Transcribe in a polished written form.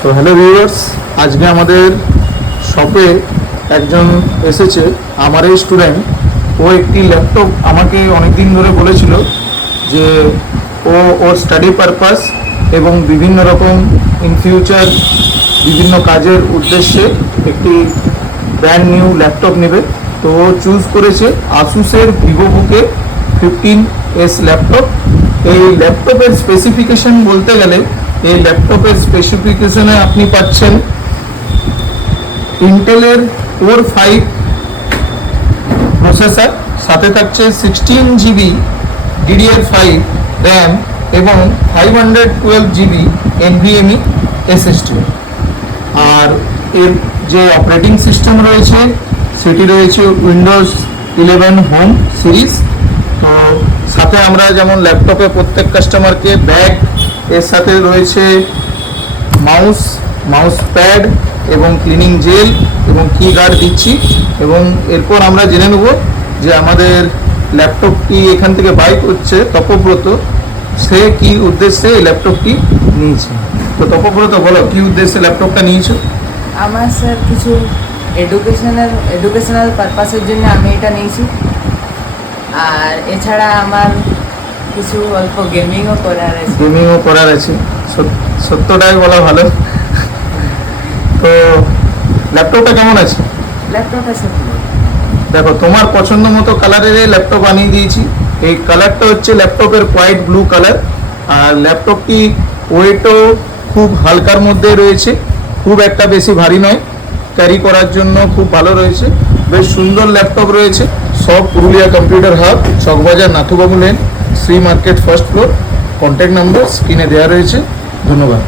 So hello viewers, আজকে আমাদের শপে একজন এসেছে, আমার এই স্টুডেন্ট। ও একটি ল্যাপটপ আমাকে অনেক দিন ধরে বলেছিল যে ওর স্টাডি পারপাস এবং বিভিন্ন রকম ইন ফিউচার বিভিন্ন কাজের উদ্দেশ্যে একটি ব্র্যান্ড নিউ ল্যাপটপ নেবে। তো ও চুজ করেছে আসুসের ভিভোবুকে 15S ল্যাপটপ। এই ল্যাপটপের স্পেসিফিকেশন বলতে গেলে, এই ল্যাপটপের স্পেসিফিকেশনে আপনি পাচ্ছেন ইন্টেলের কোর 5 প্রসেসর, সাথে থাকছে 16GB DDR5 র্যাম এবং 512GB NVMe SSD। আর এর যে অপারেটিং সিস্টেম রয়েছে সেটি রয়েছে উইন্ডোজ 11 হোম সিরিজ। তো সাথে আমরা যেমন ল্যাপটপে প্রত্যেক কাস্টমারকে ব্যাগ, এর সাথে রয়েছে মাউস প্যাড এবং ক্লিনিং জেল এবং কি গার্ড দিচ্ছি। এবং এরপর আমরা জেনে নেব যে আমাদের ল্যাপটপটি এখান থেকে বাই করছে তপব্রত, সে কি উদ্দেশ্যে এই ল্যাপটপটি নিয়েছে। তো তপব্রত, বলো কি উদ্দেশ্যে ল্যাপটপটা নিয়েছো? আমার স্যার কিছু এডুকেশনাল পারপাসের জন্য আমি এটা নিয়েছি। আর এছাড়া আমার কিছু অল্প গেমিংও করার আছে। সত্যটাই বলা ভালো। তো ল্যাপটপটা কেমন আছে? ল্যাপটপটা সব দেখো, তোমার পছন্দ মতো কালারের ল্যাপটপ আনিয়ে দিয়েছি। এই কালারটা হচ্ছে ল্যাপটপের হোয়াইট ব্লু কালার। আর ল্যাপটপটি ওয়েটও খুব হালকার মধ্যে রয়েছে, খুব একটা বেশি ভারী নয়, ক্যারি করার জন্য খুব ভালো রয়েছে। বেশ সুন্দর ল্যাপটপ রয়েছে। সব Purulia computer hub, Chawkbazar, Nathubabu lane, Shri market, first floor. Contact number স্ক্রিনে দেওয়া রয়েছে। ধন্যবাদ।